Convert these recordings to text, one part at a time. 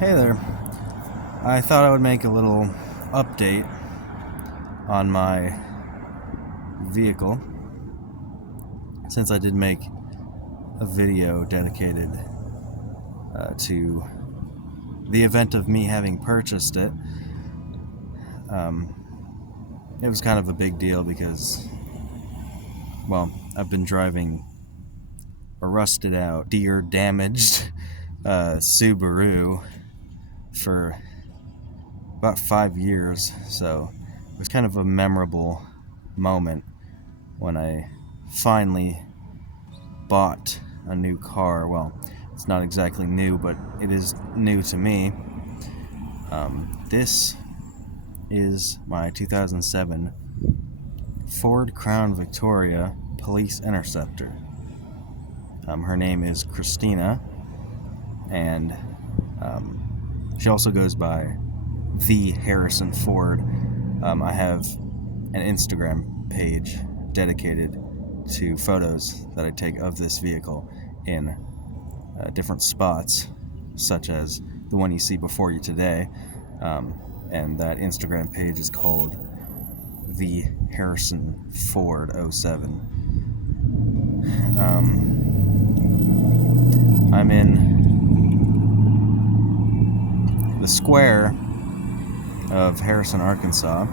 Hey there. I thought I would make a little update on my vehicle, since I did make a video dedicated to the event of me having purchased it. It was kind of a big deal because, well, I've been driving a rusted out, deer damaged Subaru for about 5 years, so it was kind of a memorable moment when I finally bought a new car. Well, it's not exactly new, but it is new to me. This is my 2007 Ford Crown Victoria Police Interceptor. Her name is Christina, and she also goes by The Harrison Ford. I have an Instagram page dedicated to photos that I take of this vehicle in different spots, such as the one you see before you today, and that Instagram page is called The Harrison Ford 07. I'm in the square of Harrison, Arkansas.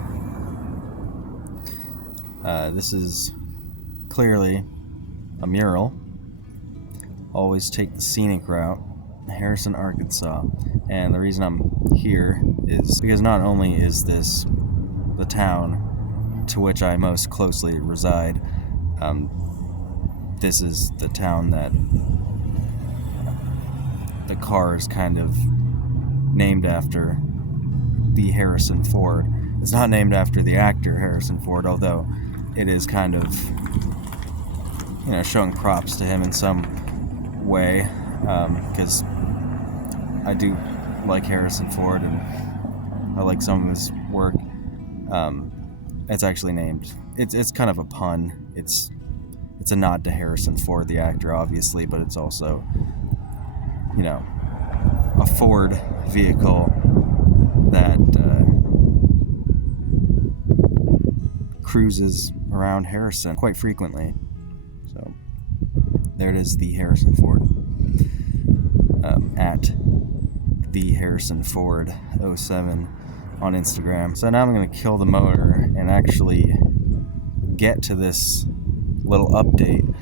This is clearly a mural. Always take the scenic route, Harrison, Arkansas. And the reason I'm here is because not only is this the town to which I most closely reside, this is the town that the car is kind of named after, the Harrison Ford. It's not named after the actor Harrison Ford, although it is kind of, showing props to him in some way, because I do like Harrison Ford and I like some of his work. It's actually named, it's kind of a pun. It's a nod to Harrison Ford, the actor, obviously, but it's also, a Ford vehicle that cruises around Harrison quite frequently. So there it is, the Harrison Ford, at the Harrison Ford 07 on Instagram. So now I'm going to kill the motor and actually get to this little update.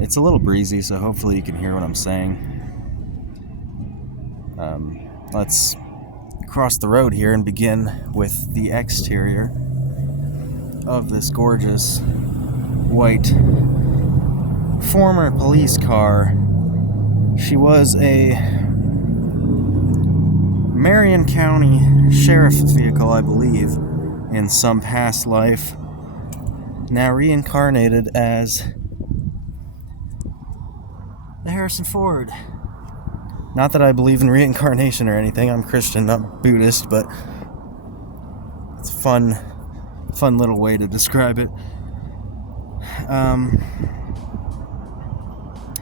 It's a little breezy, so hopefully you can hear what I'm saying. Let's cross the road here and begin with the exterior of this gorgeous white former police car. She was a Marion County Sheriff vehicle, I believe, in some past life, now reincarnated as the Harrison Ford. Not that I believe in reincarnation or anything. I'm Christian, not Buddhist, but it's a fun little way to describe it.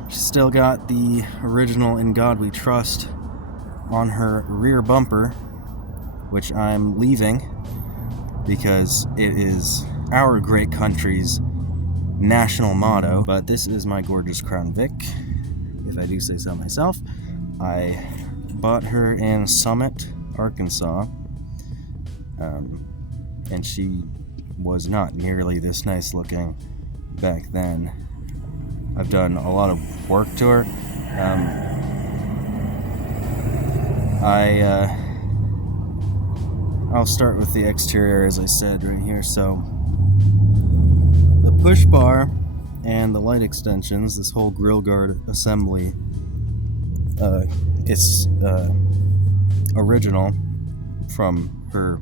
She's still got the original "In God We Trust" on her rear bumper, which I'm leaving because it is our great country's national motto. But this is my gorgeous Crown Vic, if I do say so myself. I bought her in Summit, Arkansas, and she was not nearly this nice looking back then. I've done a lot of work to her. I'll start with the exterior, as I said right here. So the push bar and the light extensions, this whole grill guard assembly, it's original from her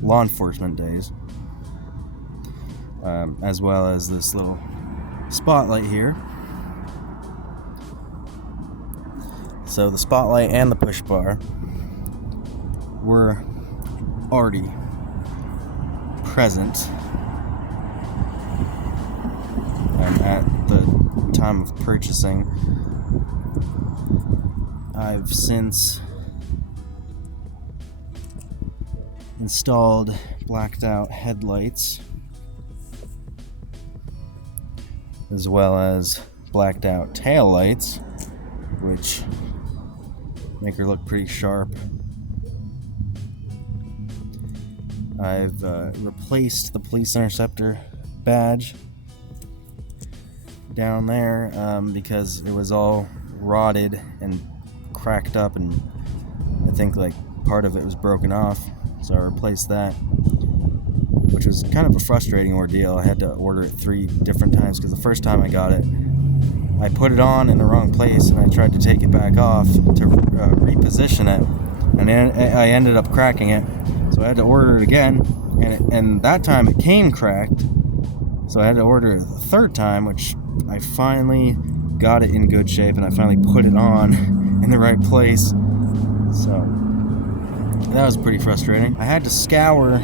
law enforcement days, as well as this little spotlight here. So the spotlight and the push bar were already present at the time of purchasing. I've since installed blacked out headlights, as well as blacked out tail lights, which make her look pretty sharp. I've replaced the police interceptor badge down there because it was all rotted and cracked up, and I think like part of it was broken off, so I replaced that, which was kind of a frustrating ordeal. I had to order it 3 different times because the first time I got it, I put it on in the wrong place and I tried to take it back off to reposition it, and then I ended up cracking it, so I had to order it again, and that time it came cracked, so I had to order it the 3rd time, which I finally got it in good shape, and I finally put it on in the right place. So that was pretty frustrating. I had to scour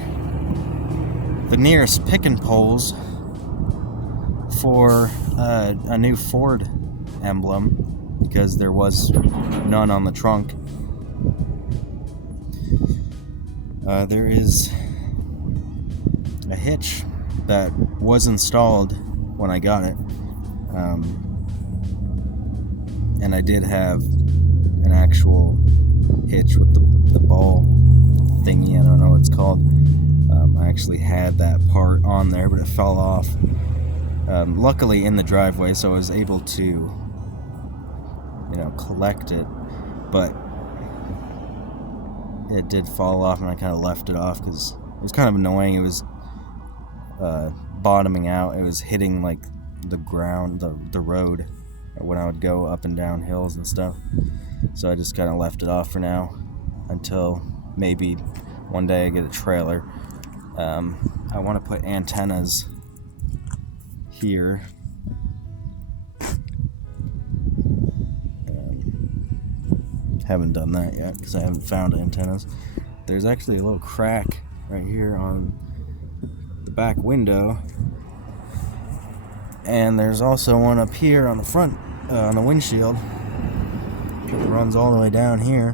the nearest pick and poles for a new Ford emblem because there was none on the trunk. There is a hitch that was installed when I got it, and I did have an actual hitch with the ball thingy. I don't know what it's called. I actually had that part on there, but it fell off. Luckily in the driveway, so I was able to, collect it, but it did fall off, and I kind of left it off because it was kind of annoying. It was bottoming out. It was hitting like the ground, the road, when I would go up and down hills and stuff. So I just kind of left it off for now until maybe one day I get a trailer. I want to put antennas here. Haven't done that yet because I haven't found antennas. There's actually a little crack right here on the back window, and there's also one up here on the front, on the windshield. It runs all the way down here,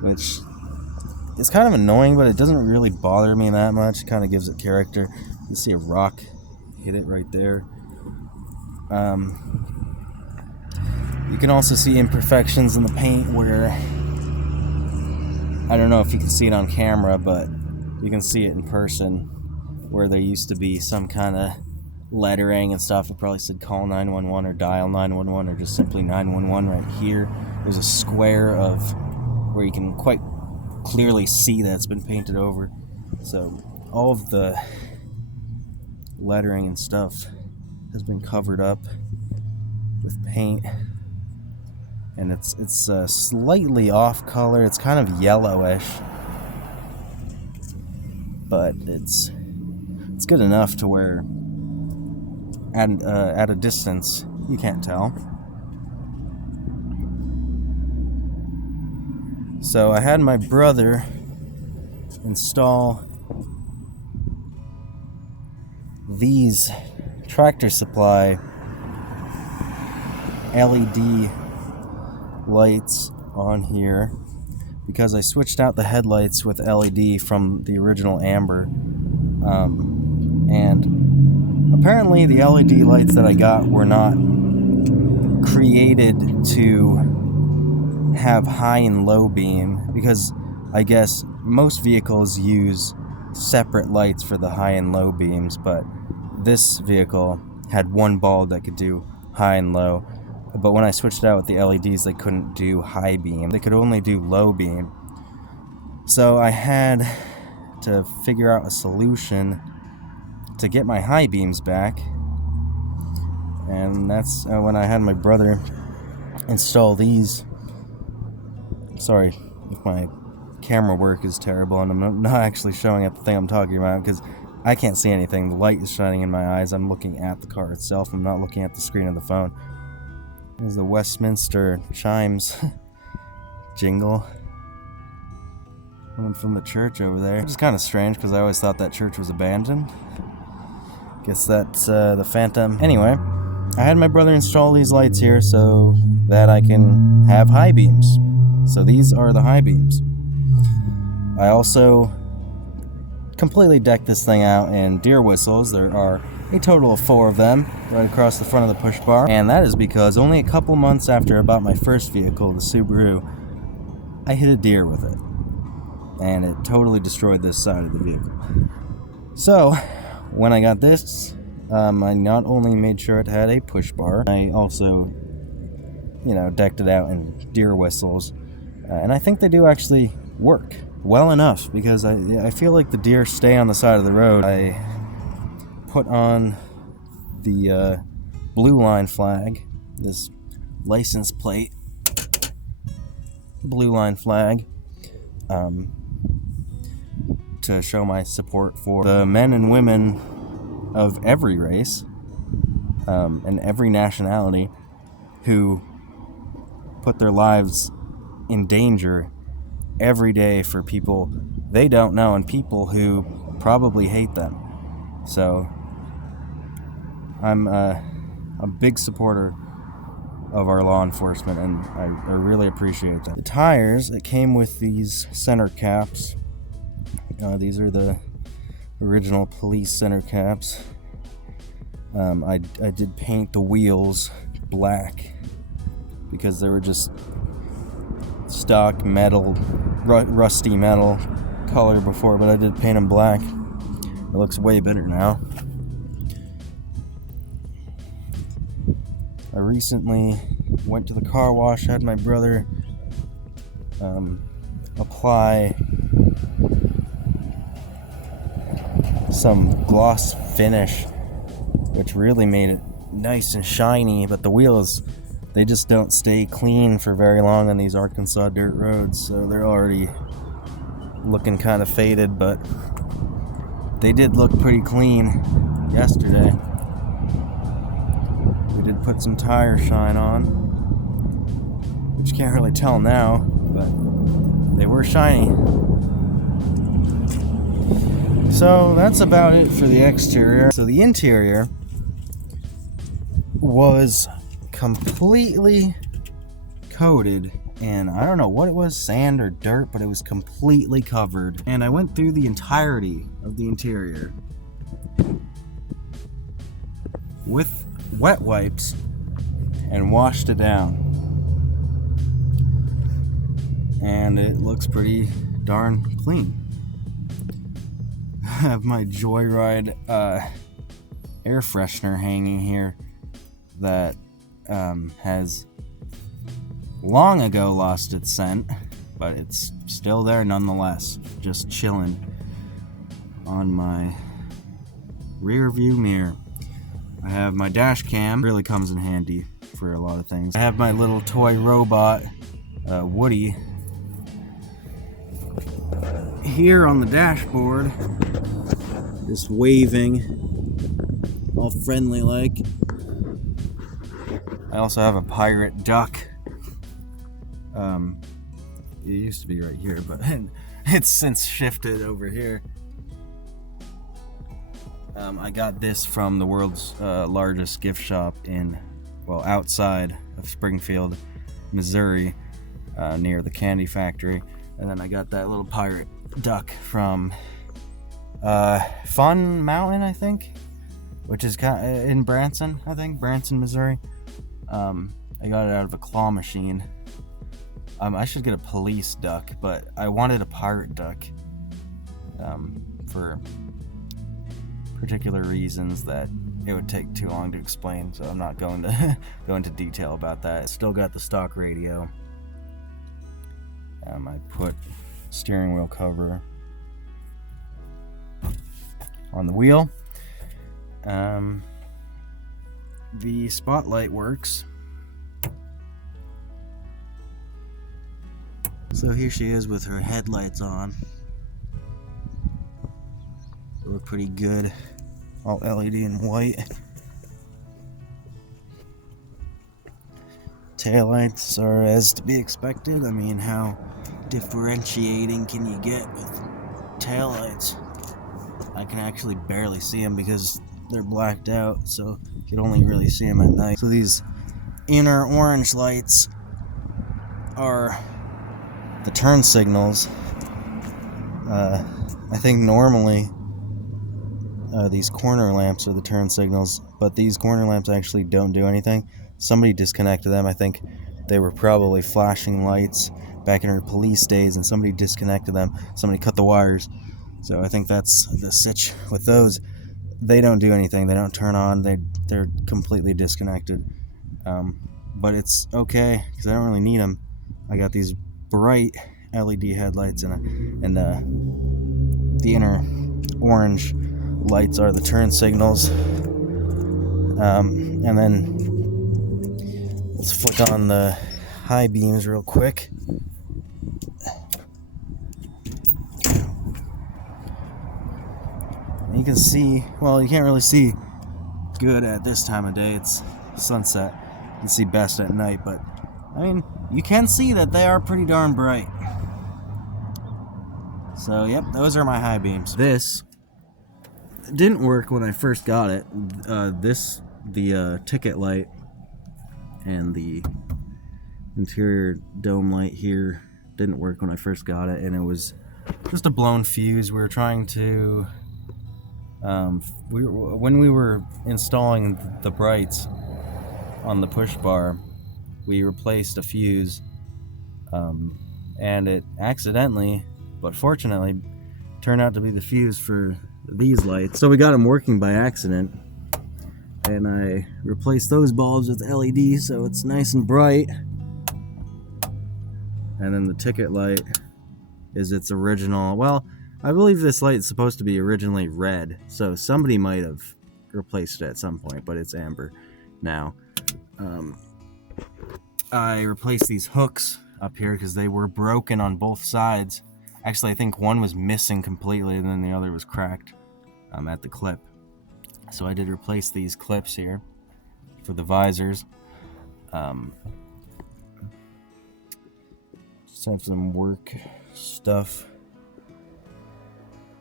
which is kind of annoying, but it doesn't really bother me that much. It kind of gives it character. You see a rock hit it right there. You can also see imperfections in the paint where, I don't know if you can see it on camera, but you can see it in person, where there used to be some kind of lettering and stuff. It probably said call 911 or dial 911 or just simply 911 right here. There's a square of where you can quite clearly see that it's been painted over. So all of the lettering and stuff has been covered up with paint, and it's slightly off color. It's kind of yellowish, but it's good enough to where at a distance you can't tell. So I had my brother install these Tractor Supply LED lights on here because I switched out the headlights with LED from the original amber, and apparently the LED lights that I got were not created to have high and low beam, because I guess most vehicles use separate lights for the high and low beams, but this vehicle had one bulb that could do high and low. But when I switched it out with the LEDs, they couldn't do high beam. They could only do low beam. So I had to figure out a solution to get my high beams back. And that's when I had my brother install these. Sorry if my camera work is terrible and I'm not actually showing up the thing I'm talking about, because I can't see anything. The light is shining in my eyes. I'm looking at the car itself. I'm not looking at the screen of the phone. There's the Westminster Chimes jingle coming from the church over there. Which is kind of strange because I always thought that church was abandoned. Guess that's the Phantom. Anyway, I had my brother install these lights here so that I can have high beams. So these are the high beams. I also completely decked this thing out in deer whistles. There are a total of 4 of them right across the front of the push bar, and that is because only a couple months after I bought my first vehicle, the Subaru, I hit a deer with it, and it totally destroyed this side of the vehicle. So when I got this, I not only made sure it had a push bar, I also, decked it out in deer whistles, and I think they do actually work well enough, because I feel like the deer stay on the side of the road. I put on the blue line flag, this license plate, blue line flag, to show my support for the men and women of every race and every nationality who put their lives in danger every day for people they don't know and people who probably hate them. So I'm a big supporter of our law enforcement, and I really appreciate that. The tires, it came with these center caps. These are the original police center caps. I did paint the wheels black because they were just stock metal, rusty metal color before, but I did paint them black. It looks way better now. I recently went to the car wash, had my brother apply some gloss finish, which really made it nice and shiny, but the wheels, they just don't stay clean for very long on these Arkansas dirt roads, so they're already looking kind of faded, but they did look pretty clean yesterday. We did put some tire shine on, which you can't really tell now, but they were shiny. So that's about it for the exterior. So the interior was completely coated in, I don't know what it was, sand or dirt, but it was completely covered. And I went through the entirety of the interior with wet wipes and washed it down. And it looks pretty darn clean. I have my Joyride air freshener hanging here that has long ago lost its scent, but it's still there nonetheless, just chilling on my rear view mirror. I have my dash cam, really comes in handy for a lot of things. I have my little toy robot, Woody, here on the dashboard, just waving, all friendly like. I also have a pirate duck. It used to be right here, but it's since shifted over here. I got this from the world's largest gift shop outside of Springfield, Missouri, near the candy factory. And then I got that little pirate duck from Fun Mountain, I think, which is in Branson, Missouri. I got it out of a claw machine. I should get a police duck, but I wanted a pirate duck for particular reasons that it would take too long to explain, so I'm not going to go into detail about that. Still got the stock radio. I put steering wheel cover on the wheel. The spotlight works. So here she is with her headlights on. They look pretty good. All LED and white. Taillights are as to be expected. I mean, how differentiating can you get with taillights? I can actually barely see them because they're blacked out, so you can only really see them at night. So these inner orange lights are the turn signals. I think normally these corner lamps are the turn signals, but these corner lamps actually don't do anything. Somebody disconnected them. I think they were probably flashing lights back in our police days, and somebody disconnected them. Somebody cut the wires. So I think that's the sitch with those. They don't do anything. They don't turn on. They're completely disconnected. But it's okay because I don't really need them. I got these bright LED headlights, and the inner orange lights are the turn signals. And then let's flick on the high beams real quick. You can see, well, you can't really see good at this time of day. It's sunset. You can see best at night, but I mean, you can see that they are pretty darn bright. So, yep, those are my high beams. This didn't work when I first got it. The ticket light and the interior dome light here didn't work when I first got it, and it was just a blown fuse. We were trying to when we were installing the brights on the push bar, we replaced a fuse, and it accidentally, but fortunately, turned out to be the fuse for these lights. So we got them working by accident, and I replaced those bulbs with LED so it's nice and bright. And then the ticket light is its original, well, I believe this light is supposed to be originally red, so somebody might have replaced it at some point, but it's amber now. I replaced these hooks up here because they were broken on both sides. Actually, I think one was missing completely and then the other was cracked at the clip. So I did replace these clips here for the visors. Just have some work stuff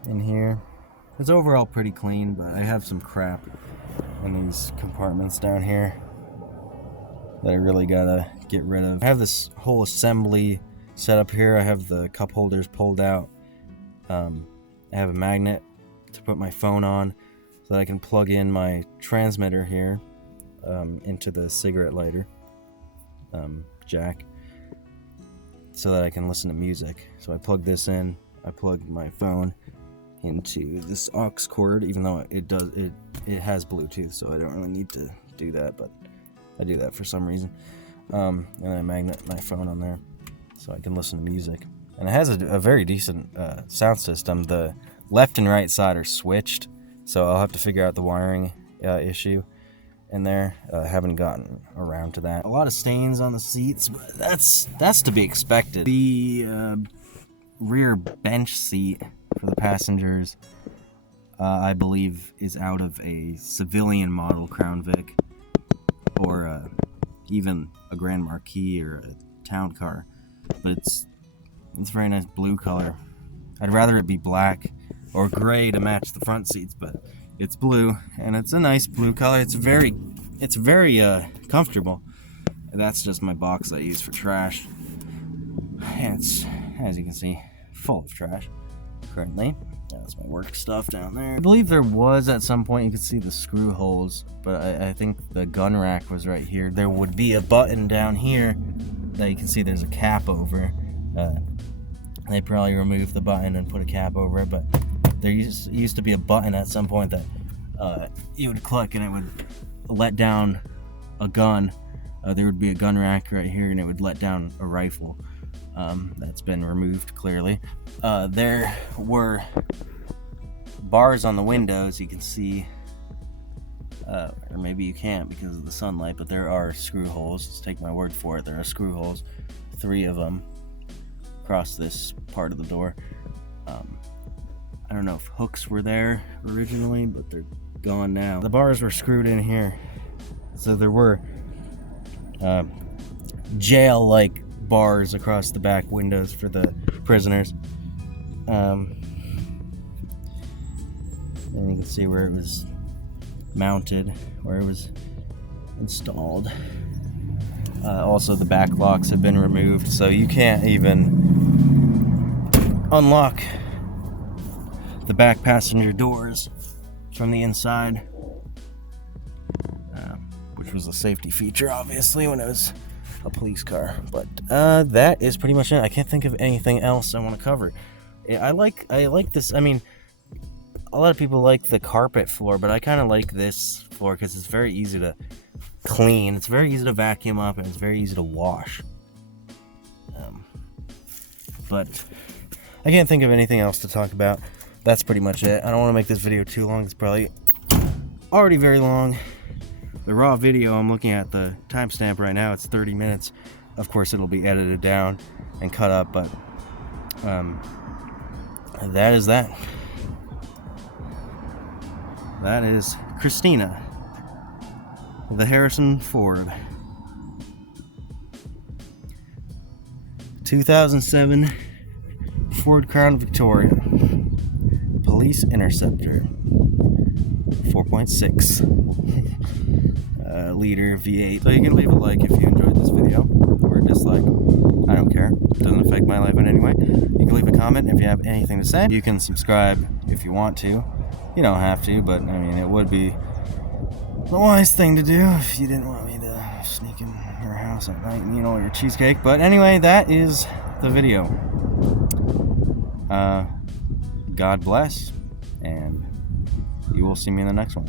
in here. It's overall pretty clean, but I have some crap in these compartments down here that I really gotta get rid of. I have this whole assembly set up here. I have the cup holders pulled out. I have a magnet to put my phone on so that I can plug in my transmitter here into the cigarette lighter jack so that I can listen to music. So I plug this in. I plug my phone into this aux cord, even though it has Bluetooth, so I don't really need to do that, but I do that for some reason. And I magnet my phone on there so I can listen to music. And it has a very decent sound system. The left and right side are switched, so I'll have to figure out the wiring issue in there. Haven't gotten around to that. A lot of stains on the seats, but that's to be expected. The rear bench seat for the passengers, I believe, is out of a civilian model Crown Vic, or even a Grand Marquis or a town car. But it's very nice blue color. I'd rather it be black or gray to match the front seats, but it's blue, and it's a nice blue color. It's very comfortable. That's just my box I use for trash. And it's, as you can see, full of trash currently. That's my work stuff down there. I believe there was at some point, you could see the screw holes, but I think the gun rack was right here. There would be a button down here that you can see there's a cap over. They probably removed the button and put a cap over it, but there used to be a button at some point that you would click and it would let down a gun. There would be a gun rack right here and it would let down a rifle. That's been removed clearly. There were bars on the windows, you can see, or maybe you can't because of the sunlight, but there are screw holes. Let's take my word for it. There are screw holes, 3 of them across this part of the door. I don't know if hooks were there originally, but they're gone now. The bars were screwed in here, so there were jail-like bars across the back windows for the prisoners. And you can see where it was mounted, where it was installed. Also, the back locks have been removed, so you can't even unlock the back passenger doors from the inside, which was a safety feature, obviously, when it was a police car. But that is pretty much it. I can't think of anything else I want to cover. I like this. I mean, a lot of people like the carpet floor, but I kind of like this floor because it's very easy to clean. It's very easy to vacuum up, and it's very easy to wash. But I can't think of anything else to talk about. That's pretty much it. I don't want to make this video too long. It's probably already very long. The raw video, I'm looking at the timestamp right now, it's 30 minutes. Of course, it'll be edited down and cut up, but that is that. That is Christina, the Harrison Ford 2007 Ford Crown Victoria Police Interceptor 4.6 liter V8. So you can leave a like if you enjoyed this video, or a dislike. I don't care. It doesn't affect my life in any way. You can leave a comment if you have anything to say. You can subscribe if you want to. You don't have to, but I mean, it would be the wise thing to do if you didn't want me to sneak in your house at night and eat all your cheesecake. But anyway, that is the video. God bless, and you will see me in the next one.